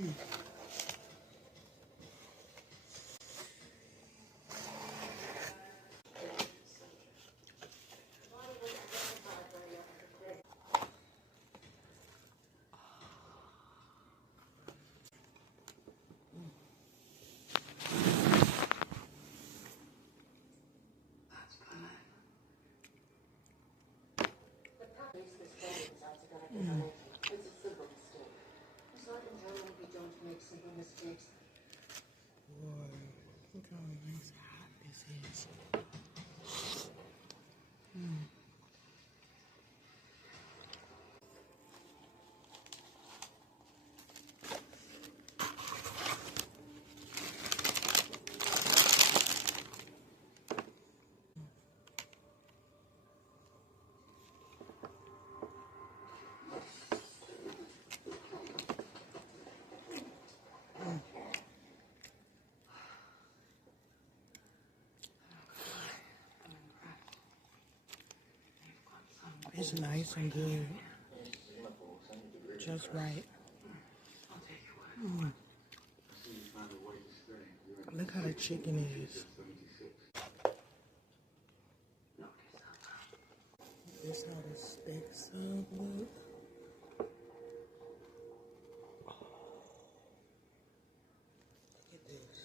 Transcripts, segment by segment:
Look how nice hot this is. It's nice and good. Just right. Look how the chicken is. This how the steak sub look. Look at this.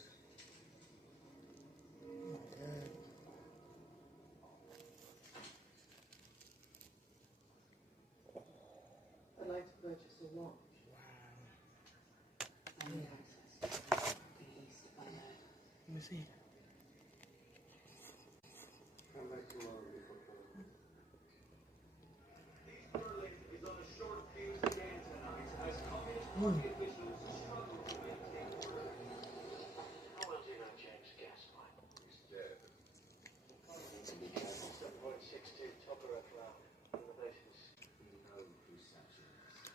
Oh my God. I'd like to purchase a watch. Wow. I need access to the east if I know. Let me see. Come back tomorrow before coming. Berlin is on a short fuse again tonight as Communist Party officials struggle to maintain order. How well do you know James Gaslight? He's dead. 7.62 Tokarev round. Innovations. You know who Sanchez is.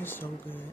It's so good.